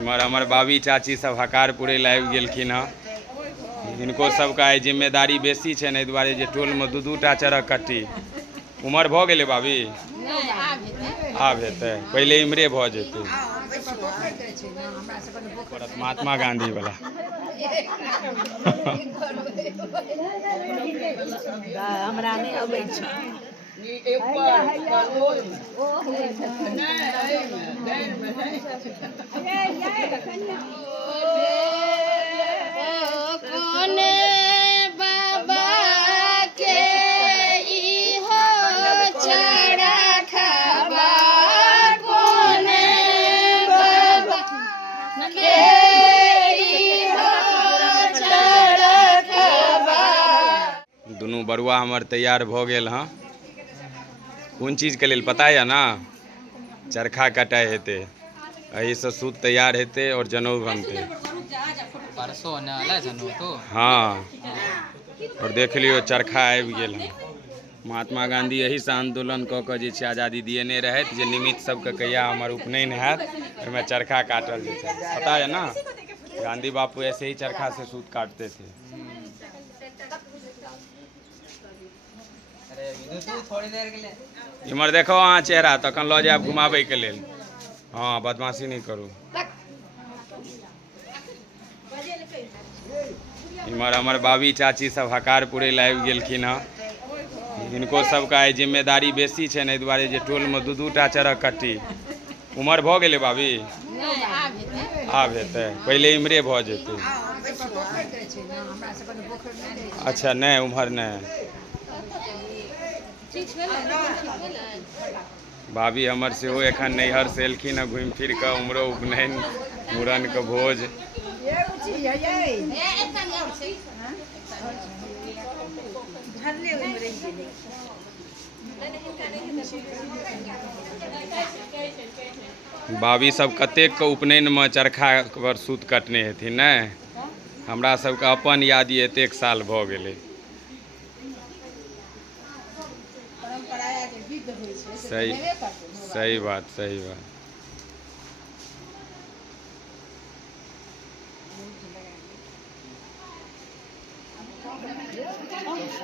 हमार भाभी चाची सब हकार पुरे लाइव गेलखिन हँ। हिनको सबका आइ जिम्मेदारी बेसी छै ने, दुआरे जे टोल में दू टा चरक कट्टी। उमर भऽ गेलै भाभी? आब हेतै, पहिले इम्हरे भऽ जेतै। महात्मा गांधी वाला हमरा नहीं अबै छै। दुनू बरुआ हमर तैयार भऽ गेल हँ। कोन चीज के लेल पता है ना? चरखा कटाई हेतै, एहिसँ सूत तैयार हेतै और जनेऊ बनतै। परसों आने वाला है जनेऊ तो। हाँ, और देख लियो चरखा आबि गेल हँ। महात्मा गांधी यही से आंदोलन कऽ कऽ जे छै आज़ादी दिएने रहथि जे निमित्त सबके कहिया हमर उपनयन हैत ओहिमे चरखा काटल जेतै। पता है ना? गांधी बापू ऐसे ही चरखा से सूत काटते थे। इमर देखो अहाँ चेहरा, तखन लऽ जायब घुमाबै के लेल। हाँ, बदमाशी नहीं करू। इमर हमर भाभी चाची सब हकार पुरे लाइव गेलखिन हँ। हिनको सबका आइ जिम्मेदारी बेसी छै ने, दुआरे जे टोल में दू टा चरक कट्टी। उमर भऽ गेलै भाभी? आब हेतै, पहिले इम्हरे भऽ जेतै। अच्छा, नहीं उम्हर नहीं। भाभी हमर सेहो एखन नैहर से एलखिन हँ घूमि फिर कऽ। उम्हरो उपनयन मूड़न के भोज। भाभी सब कतेक के उपनयन में चरखा पर सूत कटने हेथिन ने। हमरा सबके अपन याद ये, एतेक साल भऽ गेलै। सही सही बात, सही बात।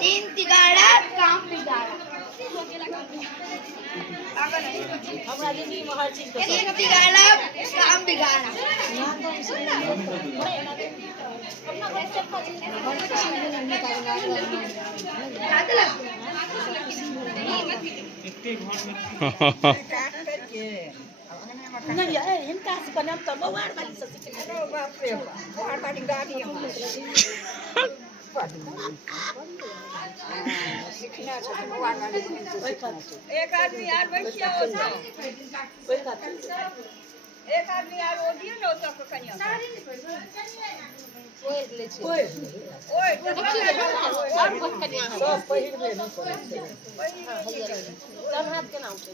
तीन तिगाड़ा काम बिगाड़ा। हमरा जिंदगी में हर चीज तीन तिगाड़ा काम बिगाड़ा। नहीं है इनका से बनम तो बवार वाली से सीखने। बाप रे बवार वाली गाड़ी सीखना छै बवार वाली। एक आदमी यार बैठिया हो ना, एक आदमी यार ओ दियो ना तो कनिया ओए ले छै ओए और कुछ कनिया सब पहिरबे न करे छै। सब हाथ केना उठे?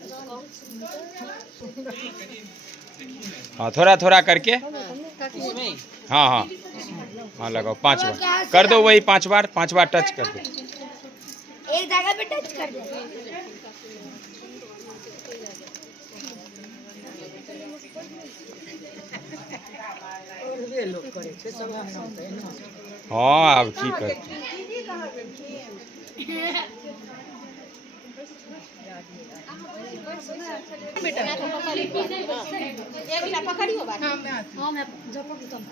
हाँ, थोड़ा थोड़ा करके। हाँ हाँ हाँ, लगाओ 5 बार कर दो, वही 5 बार टच कर दो। एक जगह पे टच कर दे। हाँ, अब की करते। पकड़ियो बात। हां मैं जब भी तुम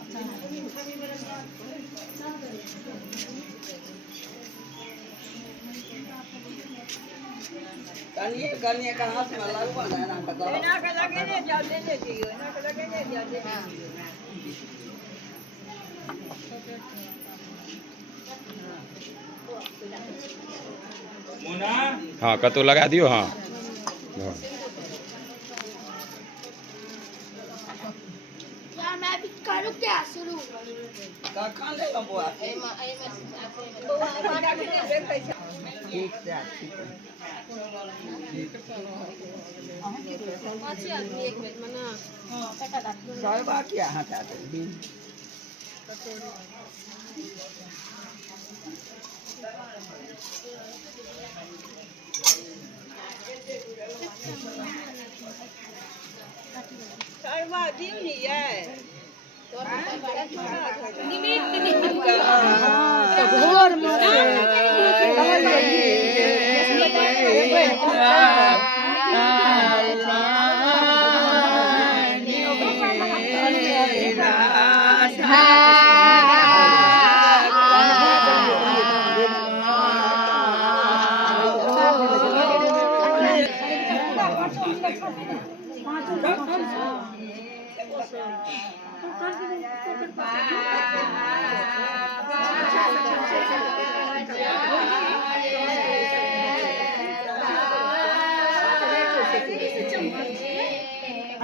कनिए का हाथ में लगवा ना का एना के लगे ने जाओ लेने दियो, एना के लगे ने जाओ। हां हाँ, कतो लगा दियो। हाँ, यार मैं भी करूं क्या शुरू? कखन ले लो बुआ एमा बुआ मारा के देखे छै। ठीक छै, ठीक है। पांच आदमी एक बेर में ना। हां, पैसा दाख दो। साहबा क्या हटा दे। करवा दियो नी ये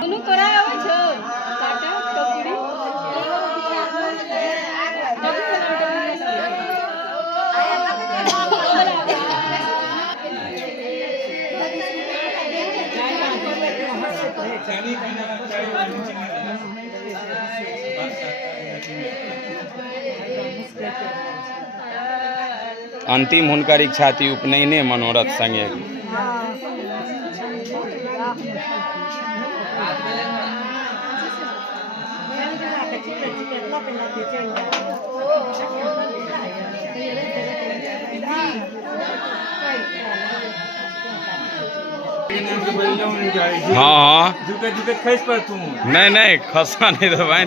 નું તોરા આવે છો કાટા ટપુરી अंतिम हुनकर इच्छा थी उपनयने मनोरथ संगे हाँ नहीं नहीं खसा नहीं तो भाई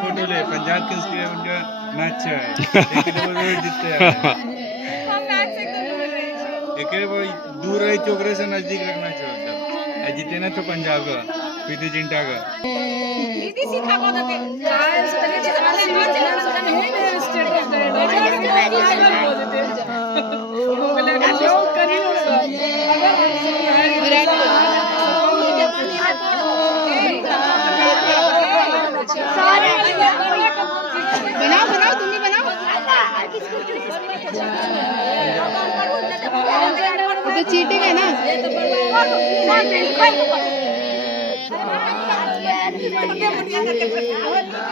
फोटो ले पंजाब किंग्स के उनका मैच है जीतते हैं एक दूर रही चोकरे से नजदीक रखना चाहिए जीते ना तो पंजाब का प्रीति जिंटा का बनाओ बनाओ तुम भी बनाओ तो चीटिंग है ना उल्टा